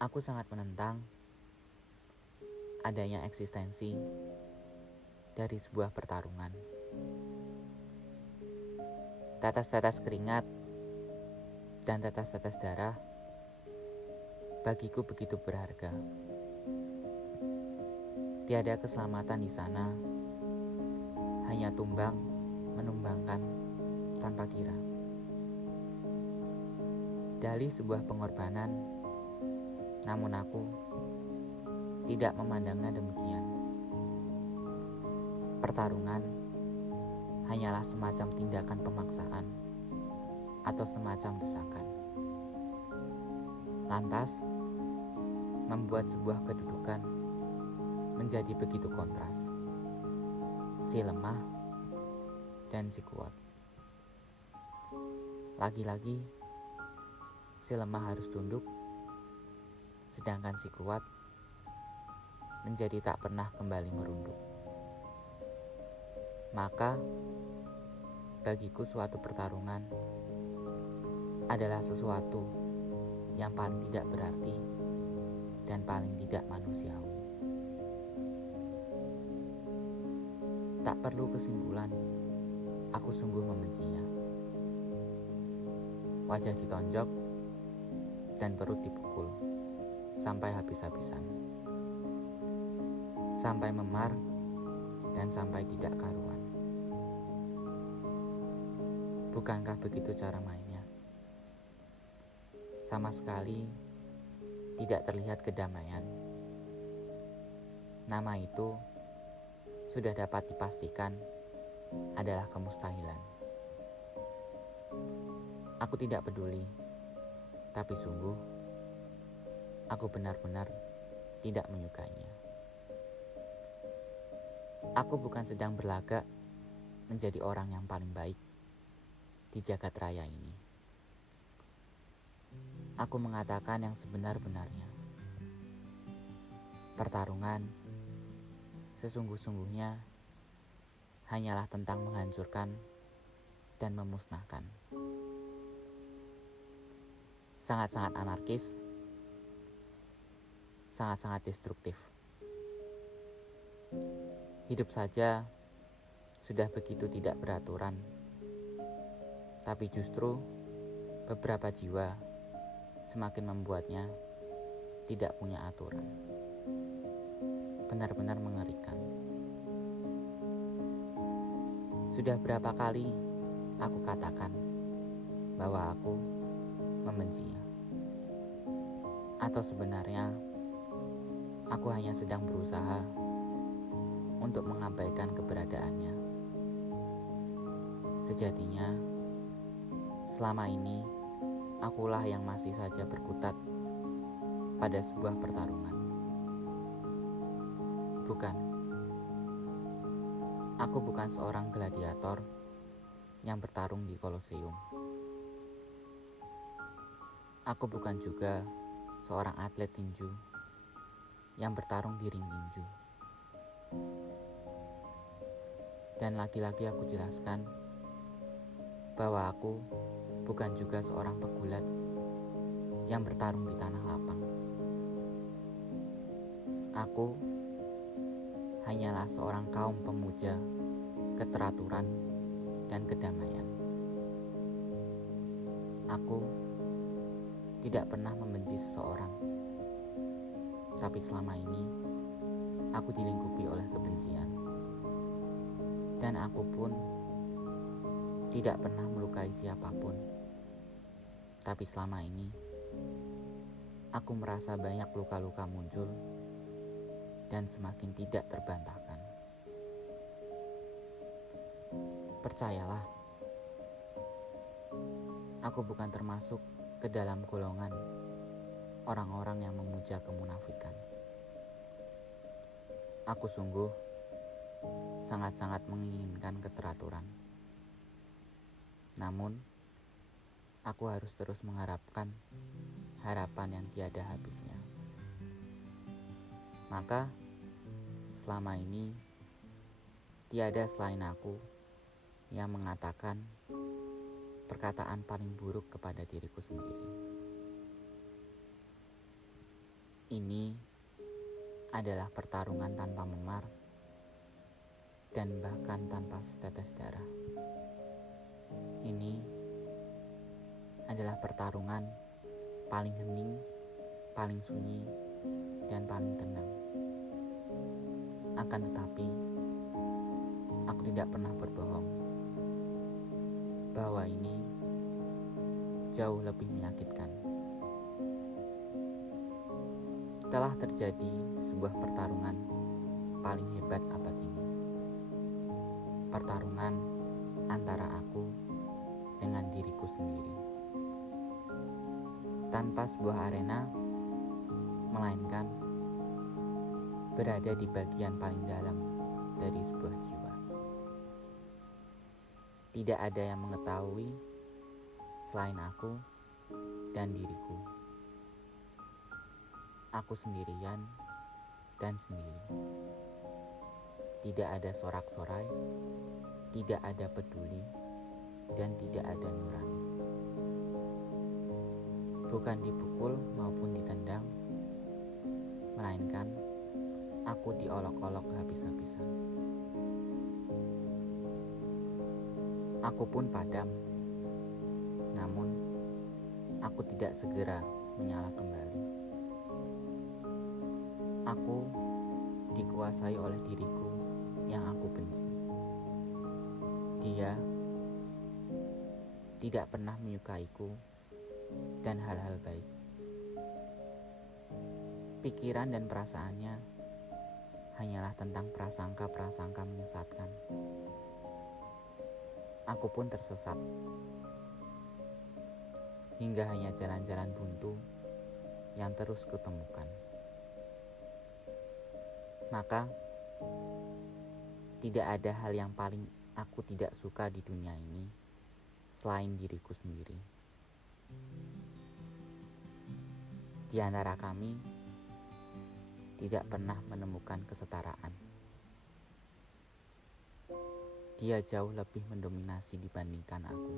Aku sangat menentang adanya eksistensi dari sebuah pertarungan. Tetes-tetes keringat dan tetes-tetes darah bagiku begitu berharga. Tiada keselamatan di sana, hanya tumbang menumbangkan tanpa kira. Dalih sebuah pengorbanan, namun aku tidak memandangnya demikian. Pertarungan hanyalah semacam tindakan pemaksaan atau semacam desakan. Lantas, membuat sebuah kedudukan menjadi begitu kontras. Si lemah dan si kuat. Lagi-lagi, si lemah harus tunduk, sedangkan si kuat menjadi tak pernah kembali merunduk. Maka, bagiku suatu pertarungan adalah sesuatu yang paling tidak berarti dan paling tidak manusiawi. Tak perlu kesimpulan, aku sungguh membencinya. Wajah ditonjok dan perut dipukul sampai habis-habisan. Sampai memar dan sampai tidak karuan. Bukankah begitu cara mainnya? Sama sekali tidak terlihat kedamaian. Nama itu sudah dapat dipastikan adalah kemustahilan. Aku tidak peduli, tapi sungguh aku benar-benar tidak menyukainya. Aku bukan sedang berlagak menjadi orang yang paling baik di jagat raya ini. Aku mengatakan yang sebenar-benarnya. Pertarungan sesungguh-sungguhnya hanyalah tentang menghancurkan dan memusnahkan. Sangat-sangat anarkis, sangat-sangat destruktif. Hidup saja sudah begitu tidak beraturan, tapi justru beberapa jiwa semakin membuatnya tidak punya aturan. Benar-benar mengerikan. Sudah berapa kali aku katakan bahwa aku membencinya. Atau sebenarnya aku hanya sedang berusaha untuk mengabaikan keberadaannya. Sejatinya, selama ini akulah yang masih saja berkutat pada sebuah pertarungan. Bukan. Aku bukan seorang gladiator yang bertarung di Koloseum. Aku bukan juga seorang atlet tinju yang bertarung di ring tinju. Dan lagi-lagi aku jelaskan bahwa aku bukan juga seorang pegulat yang bertarung di tanah lapang. Aku hanyalah seorang kaum pemuja keteraturan dan kedamaian. Aku tidak pernah membenci seseorang, tapi selama ini aku dilingkupi oleh kebencian. Dan aku pun tidak pernah melukai siapapun, tapi selama ini aku merasa banyak luka-luka muncul dan semakin tidak terbantahkan. Percayalah, aku bukan termasuk ke dalam golongan orang-orang yang memuja kemunafikan. Aku sungguh sangat-sangat menginginkan keteraturan. Namun, aku harus terus mengharapkan harapan yang tiada habisnya. Maka, selama ini tiada selain aku yang mengatakan perkataan paling buruk kepada diriku sendiri. Ini adalah pertarungan tanpa memar dan bahkan tanpa setetes darah. Ini adalah pertarungan paling hening, paling sunyi, dan paling tenang. Akan tetapi, aku tidak pernah berbohong bahwa ini jauh lebih menyakitkan. Telah terjadi sebuah pertarungan paling hebat abad ini. Pertarungan antara aku dengan diriku sendiri. Tanpa sebuah arena, melainkan berada di bagian paling dalam dari sebuah jiwa. Tidak ada yang mengetahui selain aku dan diriku. Aku sendirian dan sendiri. Tidak ada sorak-sorai, tidak ada peduli, dan tidak ada nurani. Bukan dipukul maupun ditendang, melainkan aku diolok-olok habis-habisan. Aku pun padam, namun aku tidak segera menyala kembali. Aku dikuasai oleh diriku yang aku benci. Dia tidak pernah menyukaiku dan hal-hal baik. Pikiran dan perasaannya hanyalah tentang prasangka-prasangka menyesatkan. Aku pun tersesat, hingga hanya jalan-jalan buntu yang terus kutemukan. Maka, tidak ada hal yang paling aku tidak suka di dunia ini selain diriku sendiri. Di antara kami, tidak pernah menemukan kesetaraan. Dia jauh lebih mendominasi dibandingkan aku.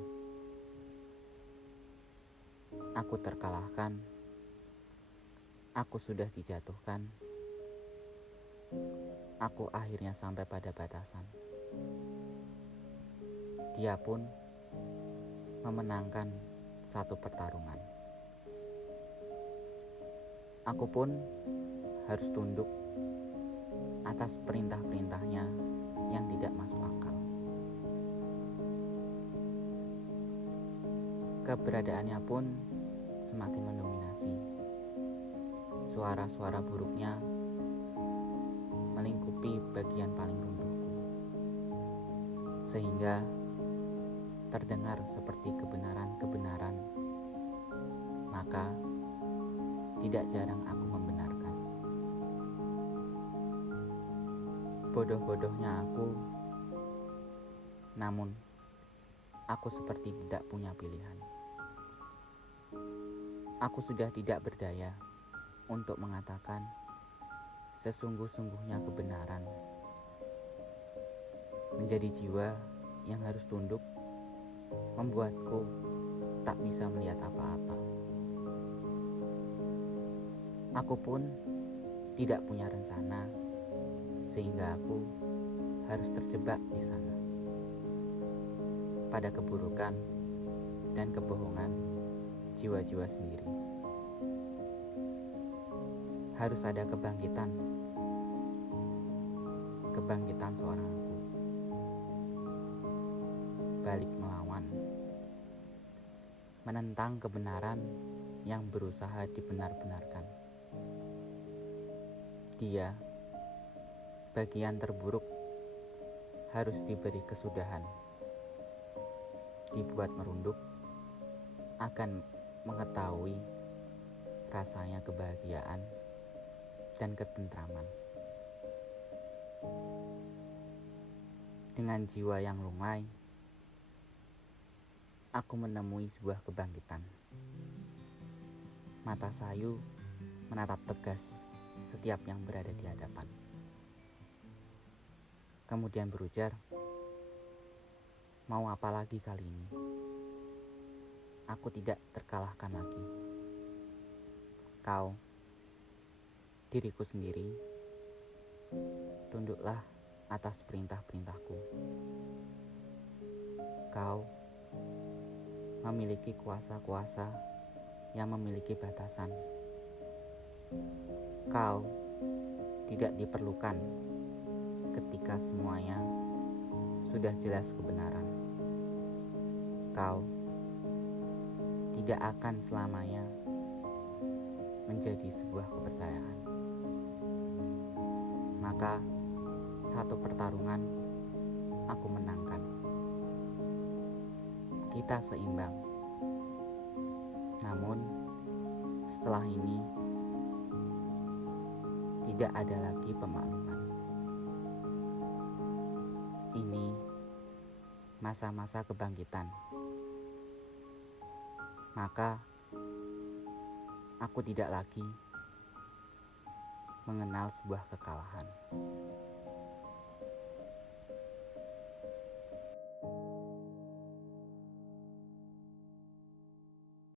Aku terkalahkan. Aku sudah dijatuhkan. Aku akhirnya sampai pada batasan. Dia pun memenangkan satu pertarungan. Aku pun harus tunduk atas perintah-perintahnya yang tidak masuk akal. Keberadaannya pun semakin mendominasi. Suara-suara buruknya melingkupi bagian paling runtuhku, sehingga terdengar seperti kebenaran-kebenaran. Maka tidak jarang aku membenarkan. Bodoh-bodohnya aku, namun aku seperti tidak punya pilihan. Aku sudah tidak berdaya untuk mengatakan sesungguh-sungguhnya kebenaran. Menjadi jiwa yang harus tunduk membuatku tak bisa melihat apa-apa. Aku pun tidak punya rencana, sehingga aku harus terjebak di sana, pada keburukan dan kebohongan jiwa-jiwa sendiri. Harus ada kebangkitan seorang aku, balik melawan, menentang kebenaran yang berusaha dibenar-benarkan. Dia, bagian terburuk, harus diberi kesudahan, dibuat merunduk, akan mengetahui rasanya kebahagiaan dan ketentraman. Dengan jiwa yang lunglai, aku menemui sebuah kebangkitan. Mata sayu menatap tegas setiap yang berada di hadapan. Kemudian berujar, "Mau apa lagi kali ini? Aku tidak terkalahkan lagi. Kau diriku sendiri, tunduklah atas perintah-perintahku. Kau memiliki kuasa-kuasa yang memiliki batasan. Kau tidak diperlukan ketika semuanya sudah jelas kebenaran. Kau tidak akan selamanya menjadi sebuah kepercayaan. Maka satu pertarungan aku menangkan. Kita seimbang. Namun setelah ini tidak ada lagi pemakluman. Ini masa-masa kebangkitan. Maka aku tidak lagi mengenal sebuah kekalahan.